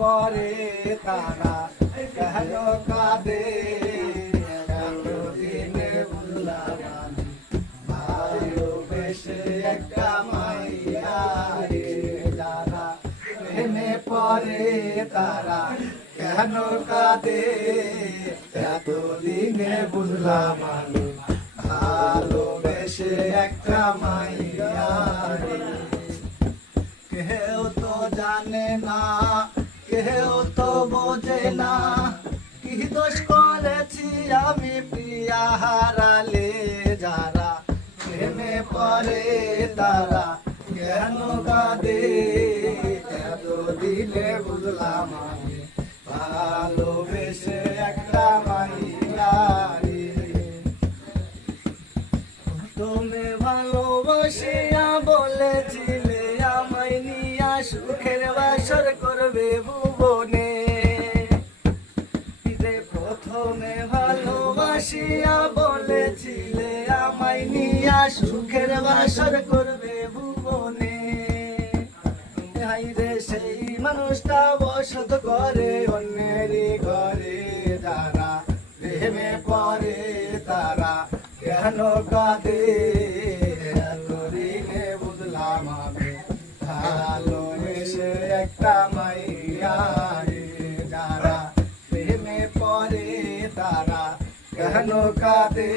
পরে তারা কেন কাঁদে এতদিনে বুঝলাম আমি ভালোবেসে একটা মাইয়া রে যারা প্রেমে পরে তারা কেন কাঁদে এতদিনে বুঝলাম আমি ভালোবেসে একটা মাইয়া রে কেউ তো জানে না কেউ তো বোঝে না কি দোষ করেছি আমি প্রিয়া হারালে যারা প্রেমে পড়ে তারা কেন কাঁদে এতদিনে বুঝলাম আমি ভালোবেসে একটা মাইয়া রে তুমি ভালোবাসিয়া বলেছিলে আমায় নিয়া সুখের বাসর করবে ভুবনে প্রথমে ভালোবাসিয়া বলেছিলে আমায় নিয়া সুখের বাসর করবে ভুবনে হাইরে সেই মানুষটা বসত করে অন্যেরই ঘরে যারা প্রেমে পড়ে তারা কেন কাঁদে এতদিনে বুঝলাম আমি ভালোবেসে একটা মাইয়া রে যারা প্রেমে পড়ে তারা কেন কাঁদে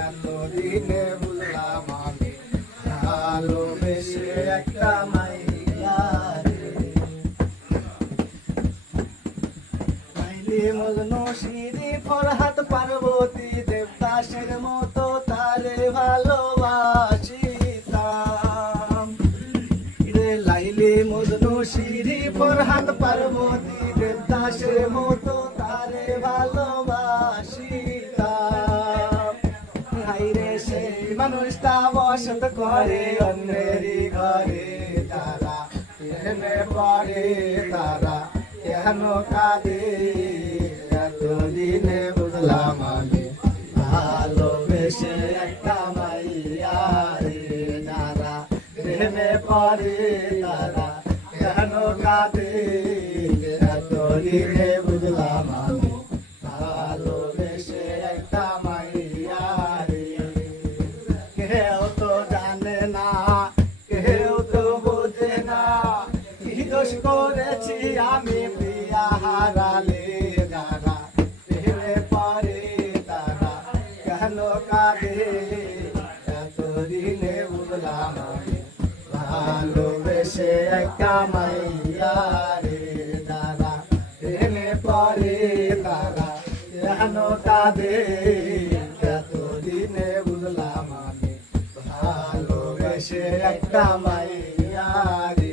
এতদিনে বুঝলাম আমি ভালোবেসে একটা মাইয়া রে মজনু সিঁড়ি ফরহাদ পার্বতী দেবদাসের মতো তারে ভালোবাসিতাম রে লাইলি মজনু সিঁড়ি ফরহাদ পার্বতী দেবদাসের মতো তারে ভালোবাসিতাম হাইরে সেই মানুষটা বসত করে অন্যেরই ঘরে তারা প্রেমে পড়ে তারা কেন কাঁদে এতদিনে বুঝলাম আমি ভালোবেসে একটা মাইয়া রে যারা প্রেমে পড়ে তারা কেন কাঁদে এতদিনে বুঝলাম আমি ভালোবেসে একটা মাইয়া রে কেউ তো জানে না কেউ তো বোঝে না কি দোষ করেছি আমি প্রিয়া হারালে যারা প্রেমে পড়ে তারা কেন কাঁদে এতদিনে বুঝলাম আমি ভালোবেসে একটা মাইয়া রে যারা প্রেমে পড়ে তারা কেন কাঁদে এতদিনে বুঝলাম আমি ভালোবেসে একটা মাইয়া রে।